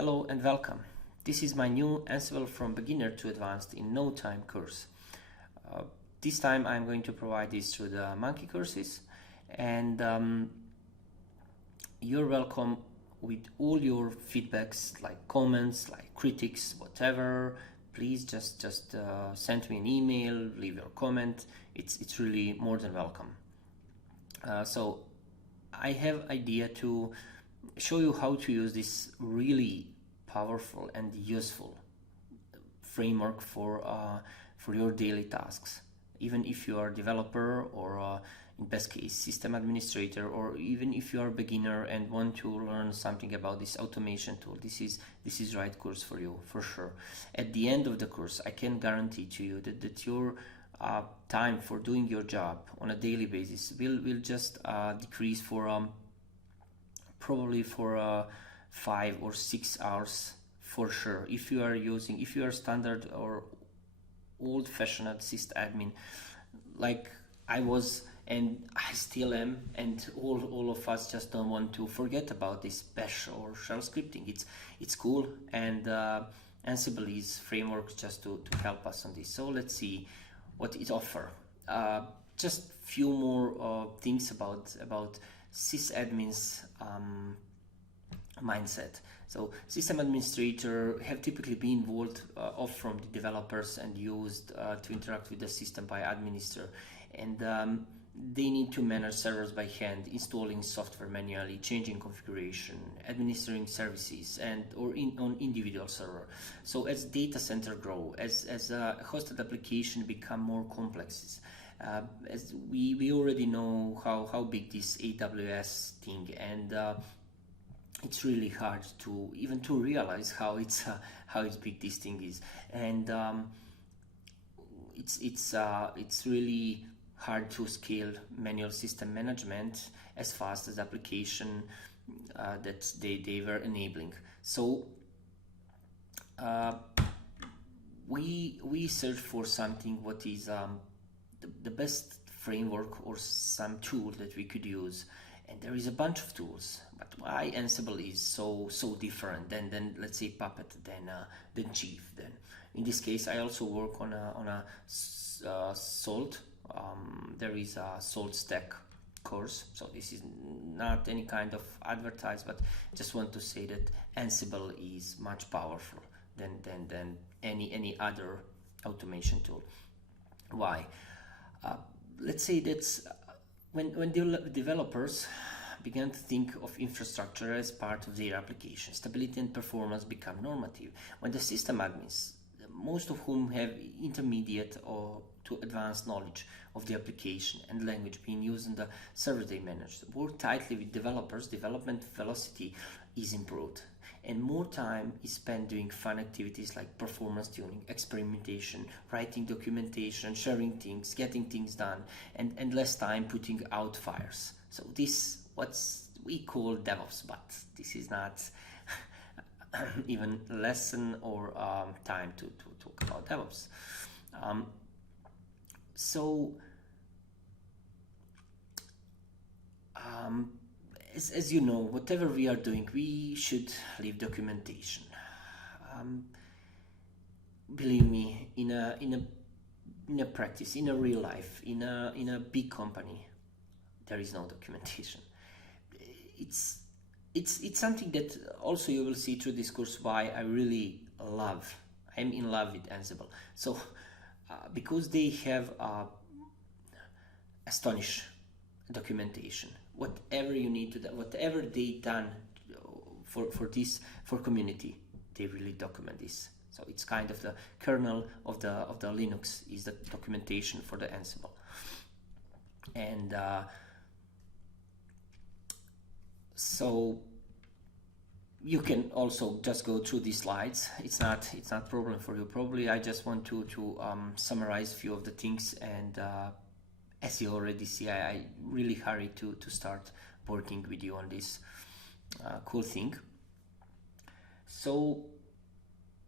Hello and welcome. This is my new Ansible from Beginner to Advanced in No Time course. This time I'm going to provide this through the Monkey courses, and you're welcome with all your feedbacks, like comments, like critics, whatever. Please just send me an email, leave your comment. It's really more than welcome. So I have idea to show you how to use this really powerful and useful framework for your daily tasks. Even if you are a developer or in best case system administrator, or even if you are a beginner and want to learn something about this automation tool, this is right course for you for sure. At the end of the course, I can guarantee to you that your time for doing your job on a daily basis will just decrease for probably for 5 or 6 hours for sure. If you are standard or old-fashioned sysadmin like I was and I still am, and all of us just don't want to forget about this bash or shell scripting. It's cool, and Ansible is framework just to help us on this. So let's see what it offers. Just few more things about sysadmins mindset. So system administrator have typically been involved off from the developers and used to interact with the system by administrator, and they need to manage servers by hand, installing software manually, changing configuration, administering services, and on individual server. So as data center grow, as hosted application become more complex, as we already know how big this AWS thing, and it's really hard to even to realize how it's big this thing is, and it's really hard to scale manual system management as fast as application that they were enabling. So we search for something what is the best framework or some tool that we could use, and there is a bunch of tools. But why Ansible is so different than let's say Puppet, than Chief? Then in this case, I also work on a Salt. There is a Salt Stack course, so this is not any kind of advertise, but just want to say that Ansible is much powerful than any other automation tool. Why? Let's say that when developers began to think of infrastructure as part of their application, stability and performance become normative. When the system admins, most of whom have intermediate or to advanced knowledge of the application and language being used in the server they manage, work tightly with developers, development velocity is improved, and more time is spent doing fun activities like performance tuning, experimentation, writing documentation, sharing things, getting things done, and less time putting out fires. So this what we call DevOps, but this is not even lesson or time to talk about DevOps. As you know, whatever we are doing, we should leave documentation. Believe me, in a practice, in a real life, in a big company, there is no documentation. It's something that also you will see through this course why I really love. I'm in love with Ansible. So because they have astonish documentation, whatever you need to do, whatever they done for community, they really document this. So it's kind of the kernel of the Linux is the documentation for the Ansible, and so you can also just go through these slides. It's not problem for you. Probably I just want to summarize a few of the things, and as you already see, I really hurry to start working with you on this cool thing. So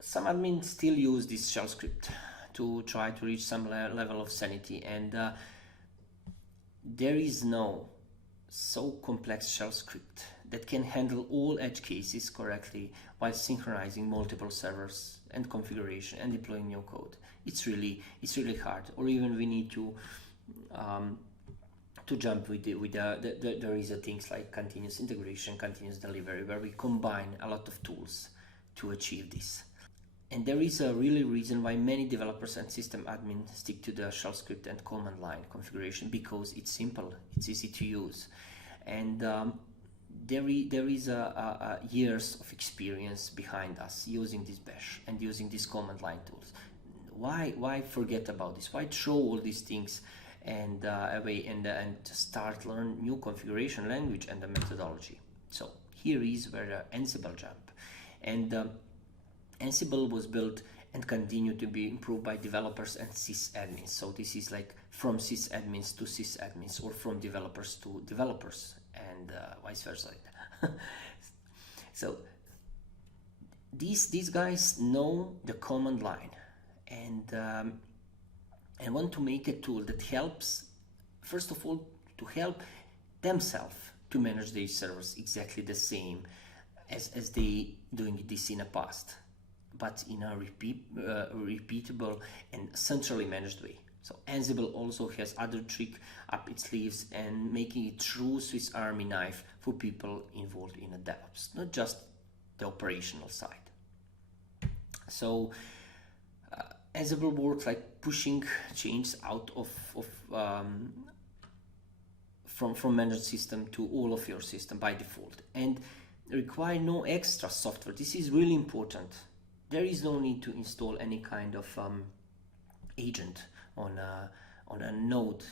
some admins still use this shell script to try to reach some level of sanity, and there is no so complex shell script that can handle all edge cases correctly while synchronizing multiple servers and configuration and deploying new code. It's really hard. Or even we need to jump with there is a things like continuous integration, continuous delivery, where we combine a lot of tools to achieve this. And there is a really reason why many developers and system admins stick to the shell script and command line configuration, because it's simple, it's easy to use, and there is a years of experience behind us using this bash and using these command line tools. Why forget about this? Why throw all these things and away and start learn new configuration language and the methodology? So here is where Ansible jump, and Ansible was built and continue to be improved by developers and sysadmins. So this is like from sysadmins to sysadmins, or from developers to developers, and vice versa. So these guys know the command line, and want to make a tool that helps, first of all, to help themselves to manage their servers exactly the same as they doing this in the past, but in a repeatable and centrally managed way. So Ansible also has other trick up its sleeves and making it true Swiss Army knife for people involved in a DevOps, not just the operational side. So Ansible works like pushing change out from managed system to all of your system by default, and require no extra software. This is really important. There is no need to install any kind of agent on a node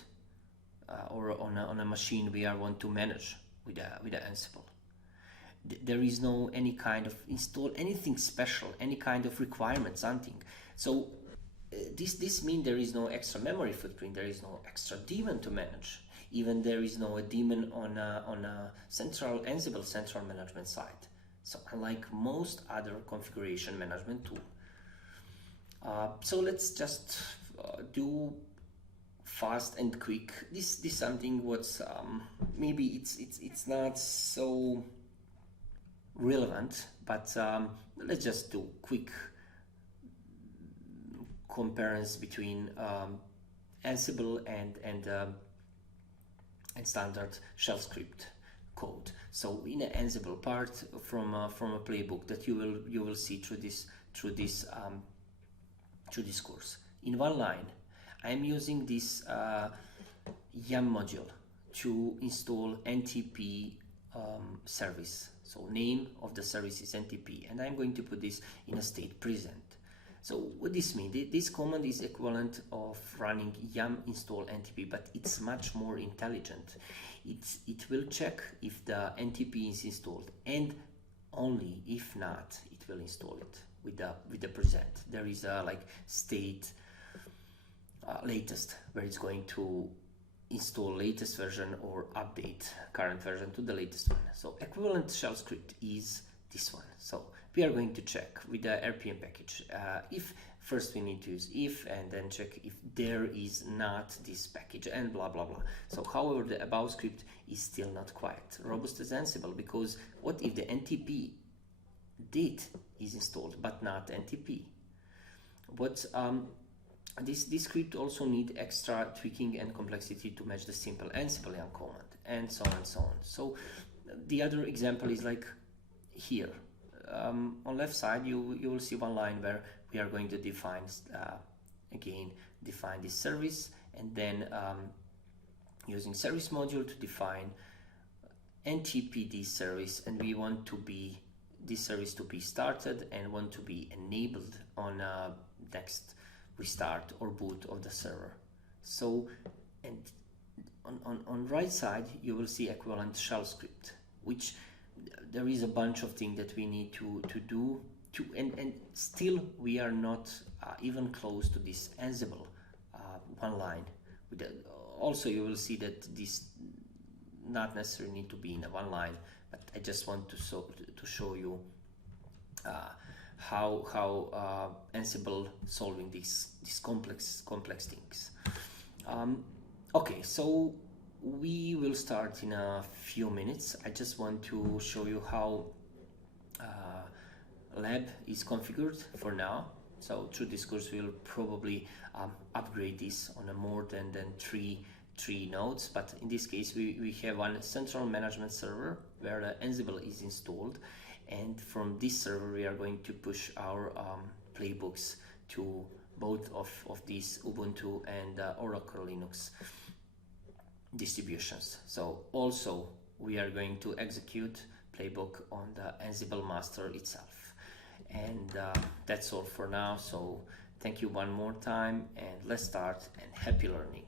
or on a machine we want to manage with a Ansible. There is no any kind of install anything special, any kind of requirement, something. So this means there is no extra memory footprint, there is no extra daemon to manage. Even there is no daemon on a central Ansible central management side. So unlike most other configuration management tool. So let's just do fast and quick. This something what's maybe it's not so relevant, but let's just do quick comparison between Ansible and standard shell script code. So in an Ansible part from a playbook that you will see through this course. In one line, I am using this YAM module to install NTP service. So name of the service is NTP, and I'm going to put this in a state present. So what this means, this command is equivalent of running yum install NTP, but it's much more intelligent. It will check if the NTP is installed, and only if not, it will install it with the present. There is a like state latest, where it's going to install latest version or update current version to the latest one. So equivalent shell script is this one. So we are going to check with the RPM package if first we need to use if, and then check if there is not this package, and blah blah blah. So however, the above script is still not quite robust as Ansible, because what if the NTP date is installed but not NTP? But this script also need extra tweaking and complexity to match the simple Ansible YAM command, and so on and so on. So the other example is like here. On left side you will see one line where we are going to define define this service, and then using service module to define NTPD service, and we want to be this service to be started and want to be enabled on next restart or boot of the server. So, and on right side you will see equivalent shell script, which there is a bunch of things that we need to do and still we are not even close to this Ansible one line. Also you will see that this not necessarily need to be in a one line, but I just want to show you how Ansible solving these complex things. Okay, so We will start in a few minutes. I just want to show you how lab is configured for now. So through this course we'll probably upgrade this on a more than three nodes, but in this case we have one central management server where the Ansible is installed, and from this server we are going to push our playbooks to both of these Ubuntu and Oracle Linux distributions. So also we are going to execute playbook on the Ansible master itself. And that's all for now. So thank you one more time, and let's start, and happy learning.